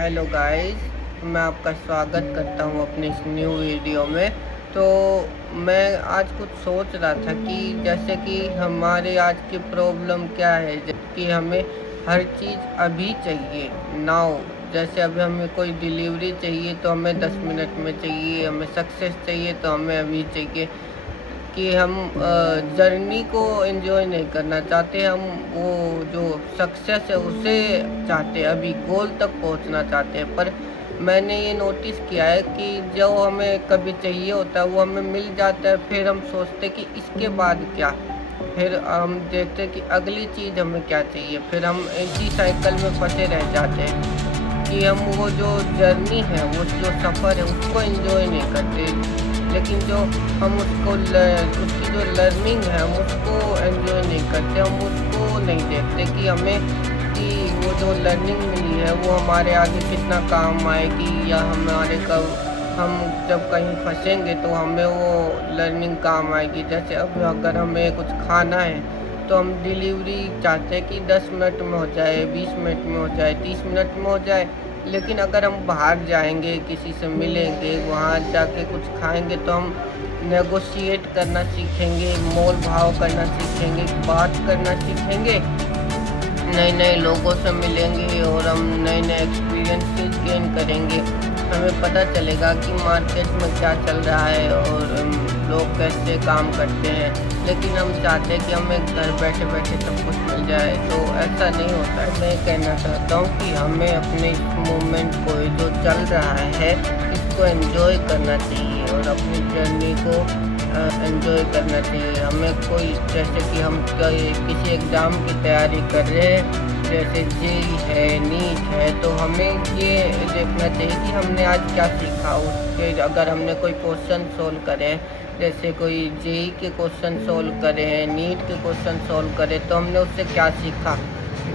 Hello guys, मैं आपका स्वागत करता हूँ अपने इस न्यू वीडियो में। तो मैं आज कुछ सोच रहा था कि जैसे कि हमारे आज की प्रॉब्लम क्या है, कि हमें हर चीज़ अभी चाहिए नाउ। जैसे अभी हमें कोई डिलीवरी चाहिए तो हमें 10 मिनट में चाहिए, हमें सक्सेस चाहिए तो हमें अभी चाहिए। कि हम जर्नी को एंजॉय नहीं करना चाहते, हम वो जो सक्सेस है उसे चाहते हैं, अभी गोल तक पहुंचना चाहते हैं। पर मैंने ये नोटिस किया है कि जो हमें कभी चाहिए होता है वो हमें मिल जाता है, फिर हम सोचते कि इसके बाद क्या, फिर हम देखते कि अगली चीज़ हमें क्या चाहिए, फिर हम इसी साइकिल में फंसे रह जाते हैं कि हम वो जो जर्नी है, वो जो सफ़र है उसको एंजॉय नहीं करते। लेकिन जो हम उसकी जो लर्निंग है हम उसको एंजॉय नहीं करते, हम उसको नहीं देखते कि हमें कि वो जो लर्निंग मिली है वो हमारे आगे कितना काम आएगी, या हमारे कब हम जब कहीं फंसेंगे तो हमें वो लर्निंग काम आएगी। जैसे अब अगर हमें कुछ खाना है तो हम डिलीवरी चाहते हैं कि 10 मिनट में हो जाए, 20 मिनट में हो जाए, 30 मिनट में हो जाए। लेकिन अगर हम बाहर जाएंगे, किसी से मिलेंगे, वहाँ जाके कुछ खाएंगे तो हम नेगोशिएट करना सीखेंगे, मोल भाव करना सीखेंगे, बात करना सीखेंगे, नए नए लोगों से मिलेंगे और हम नए नए एक्सपीरियंसेस गेन करेंगे। हमें पता चलेगा कि मार्केट में क्या चल रहा है और लोग कैसे काम करते हैं। लेकिन हम चाहते हैं कि हमें घर बैठे बैठे सब कुछ मिल जाए, तो ऐसा नहीं होता है। मैं कहना चाहता हूँ कि हमें अपने इस मोमेंट को, जो चल रहा है, इसको एंजॉय करना चाहिए और अपनी जर्नी को एंजॉय करना चाहिए। हमें कोई, जैसे कि हम किसी एग्ज़ाम की तैयारी कर रहे हैं, जैसे जेईई है, नीट है, तो हमें ये देखना चाहिए कि हमने आज क्या सीखा। उसके अगर हमने कोई क्वेश्चन सोल्व करे, जैसे कोई जेईई के क्वेश्चन सोल्व करे हैं, नीट के क्वेश्चन सोल्व करे, तो हमने उससे क्या सीखा,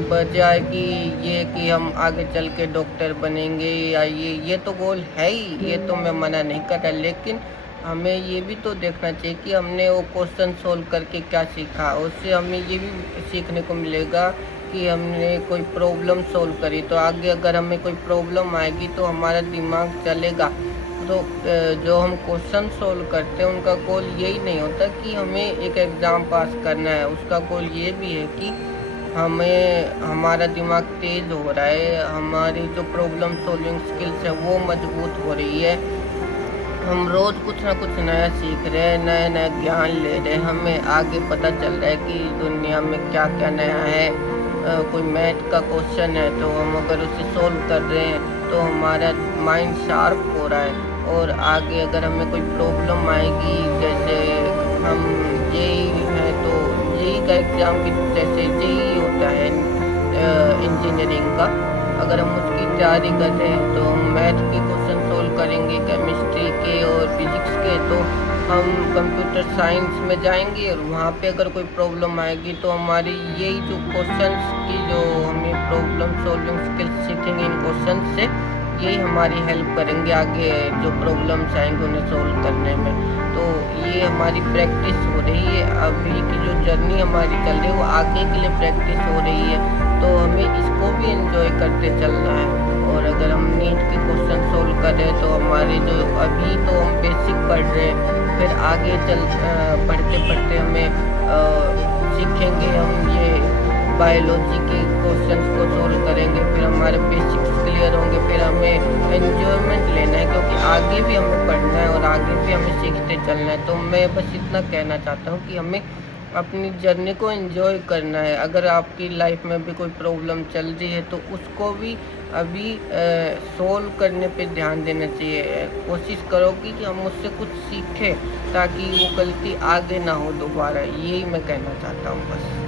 बजाय कि ये कि हम आगे चल के डॉक्टर बनेंगे, या ये तो गोल है ही, ये तो मैं मना नहीं कर रहा। लेकिन हमें ये भी तो देखना चाहिए कि हमने वो क्वेश्चन सोल्व करके क्या सीखा। उससे हमें ये भी सीखने को मिलेगा कि हमने कोई प्रॉब्लम सोल्व करी, तो आगे अगर हमें कोई प्रॉब्लम आएगी तो हमारा दिमाग चलेगा। तो जो हम क्वेश्चन सोल्व करते हैं उनका गोल यही नहीं होता कि हमें एक एग्ज़ाम पास करना है, उसका गोल ये भी है कि हमें, हमारा दिमाग तेज़ हो रहा है, हमारी जो प्रॉब्लम सॉल्विंग स्किल्स है वो मजबूत हो रही है, हम रोज़ कुछ ना कुछ नया सीख रहे हैं, नया नया ज्ञान ले रहे हैं, हमें आगे पता चल रहा है कि दुनिया में क्या क्या नया है। कोई मैथ का क्वेश्चन है तो हम अगर उसे सोल्व कर रहे हैं तो हमारा माइंड शार्प हो रहा है। और आगे अगर हमें कोई प्रॉब्लम आएगी, जैसे हम जेईई है तो जेईई का एग्ज़ाम भी, जैसे जेईई होता है इंजीनियरिंग का, अगर हम उसकी तैयारी कर रहे हैं तो हम मैथ के क्वेश्चन सोल्व करेंगे, केमिस्ट्री के और फिज़िक्स के, तो हम कंप्यूटर साइंस में जाएंगे और वहाँ पे अगर कोई प्रॉब्लम आएगी तो हमारी यही जो क्वेश्चंस की, जो हमें प्रॉब्लम सॉल्विंग स्किल्स सीखेंगे इन क्वेश्चन से, यही हमारी हेल्प करेंगे आगे जो प्रॉब्लम्स आएंगे उन्हें सोल्व करने में। तो ये हमारी प्रैक्टिस हो रही है, अभी की जो जर्नी हमारी चल रही है वो आगे के लिए प्रैक्टिस हो रही है, तो हमें इसको भी एंजॉय करते चलना है। और अगर हम नीट के क्वेश्चन सोल्व कर रहे हैं तो हमारे जो, अभी तो हम बेसिक पढ़ रहे हैं, फिर आगे पढ़ते पढ़ते हमें सीखेंगे, हम ये बायोलॉजी के क्वेश्चंस को सोल्व करेंगे, फिर हमारे बेसिक्स क्लियर होंगे, फिर हमें एन्जॉयमेंट लेना है क्योंकि आगे भी हमें पढ़ना है और आगे भी हमें सीखते चलना है। तो मैं बस इतना कहना चाहता हूँ कि हमें अपनी जर्नी को एंजॉय करना है। अगर आपकी लाइफ में भी कोई प्रॉब्लम चल रही है तो उसको भी अभी सोल्व करने पे ध्यान देना चाहिए। कोशिश करोगी कि हम उससे कुछ सीखें ताकि वो गलती आगे ना हो दोबारा। यही मैं कहना चाहता हूँ बस।